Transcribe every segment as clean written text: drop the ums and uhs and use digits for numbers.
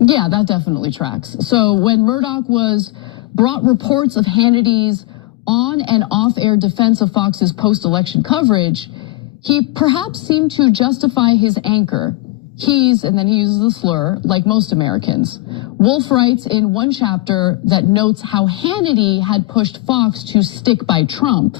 Yeah, that definitely tracks. So when Murdoch brought reports of Hannity's on and off-air defense of Fox's post-election coverage, he perhaps seemed to justify his anchor. And then he uses the slur, like most Americans. Wolf writes in one chapter that notes how Hannity had pushed Fox to stick by Trump.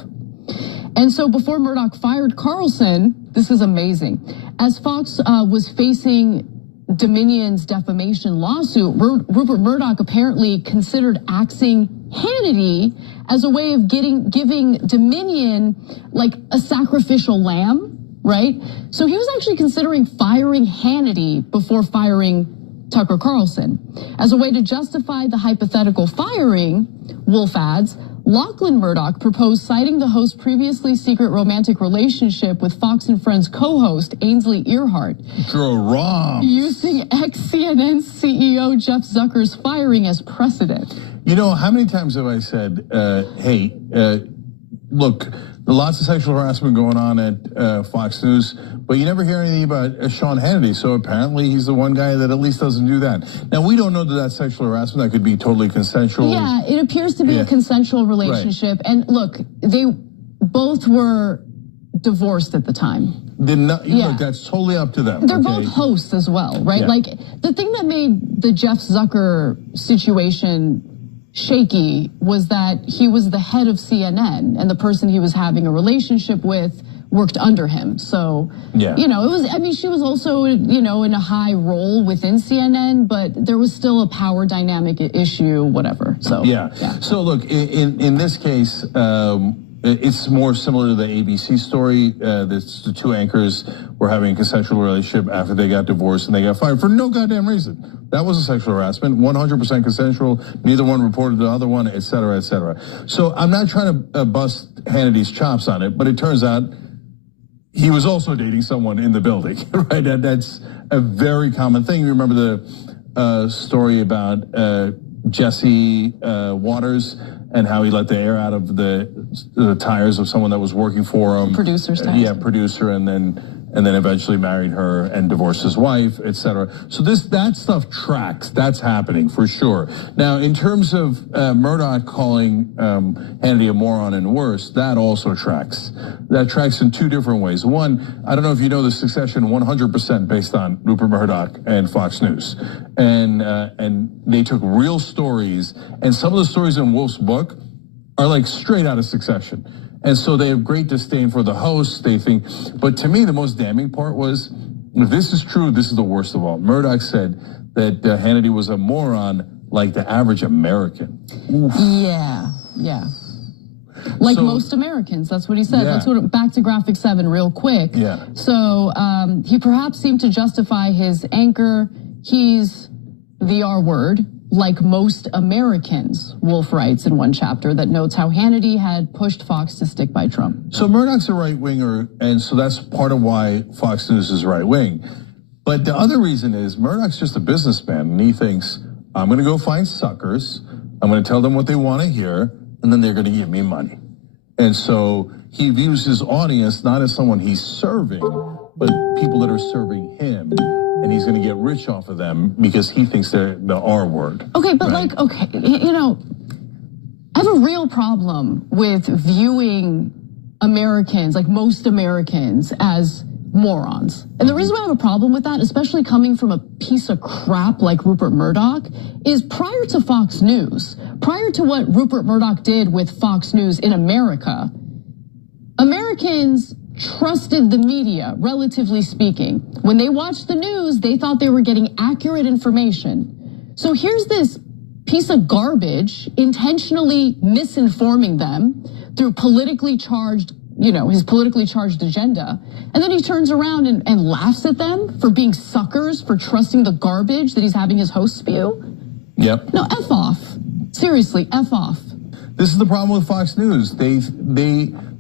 And so before Murdoch fired Carlson, this is amazing. As Fox was facing Dominion's defamation lawsuit, Rupert Murdoch apparently considered axing Hannity as a way of giving Dominion like a sacrificial lamb. Right? So he was actually considering firing Hannity before firing Tucker Carlson. As a way to justify the hypothetical firing, Wolf adds, Lachlan Murdoch proposed citing the host's previously secret romantic relationship with Fox and Friends co-host Ainsley Earhart. Using ex-CNN CEO Jeff Zucker's firing as precedent. You know, how many times have I said, hey, look, lots of sexual harassment going on at Fox News, but you never hear anything about Sean Hannity. So apparently he's the one guy that at least doesn't do that. Now, we don't know that that's sexual harassment. That could be totally consensual. Yeah, it appears to be a consensual relationship. Right. And look, they both were divorced at the time. Look, that's totally up to them. They're both hosts as well, right? Yeah. Like the thing that made the Jeff Zucker situation shaky was that he was the head of CNN and the person he was having a relationship with worked under him. So, you know, she was also, in a high role within CNN, but there was still a power dynamic issue, whatever. So, So look, in this case, it's more similar to the ABC story. The two anchors were having a consensual relationship after they got divorced and they got fired for no goddamn reason. That was a sexual harassment, 100% consensual. Neither one reported the other one, et cetera, et cetera. So I'm not trying to bust Hannity's chops on it, but it turns out he was also dating someone in the building, right? That's a very common thing. You remember the story about Jesse Waters and how he let the air out of the tires of someone that was working for him. Producer's tires. Yeah, producer, and then eventually married her and divorced his wife, et cetera. So that stuff tracks. That's happening for sure. Now, in terms of Murdoch calling Hannity a moron and worse, that also tracks. That tracks in two different ways. One, I don't know if you know the Succession 100% based on Rupert Murdoch and Fox News, and they took real stories, and some of the stories in Wolf's book are like straight out of Succession. And so they have great disdain for the hosts. They think, but to me, the most damning part was, if this is true, this is the worst of all. Murdoch said that Hannity was a moron like the average American. Oof. Yeah. Like most Americans, that's what he said. That's what, back to graphic 7 real quick. Yeah. So he perhaps seemed to justify his anchor. He's the R word. Like most Americans, Wolf writes in one chapter that notes how Hannity had pushed Fox to stick by Trump. So Murdoch's a right-winger, and so that's part of why Fox News is right-wing. But the other reason is Murdoch's just a businessman, and he thinks, I'm gonna go find suckers, I'm gonna tell them what they wanna hear, and then they're gonna give me money. And so he views his audience not as someone he's serving, but people that are serving him. And he's going to get rich off of them because he thinks they're the R word. Okay, but I have a real problem with viewing Americans, like most Americans, as morons. And the reason why I have a problem with that, especially coming from a piece of crap like Rupert Murdoch, is prior to Fox News, prior to what Rupert Murdoch did with Fox News in America, Americans trusted the media, relatively speaking. When they watched the news, they thought they were getting accurate information. So here's this piece of garbage intentionally misinforming them through politically charged, his politically charged agenda. And then he turns around and laughs at them for being suckers, for trusting the garbage that he's having his host spew. Yep. No, F off. Seriously, F off. This is the problem with Fox News. They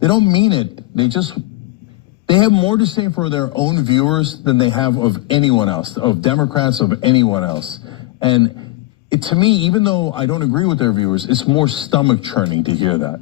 don't mean it. They have more disdain for their own viewers than they have of anyone else, of Democrats, of anyone else. And to me, even though I don't agree with their viewers, it's more stomach churning to hear that.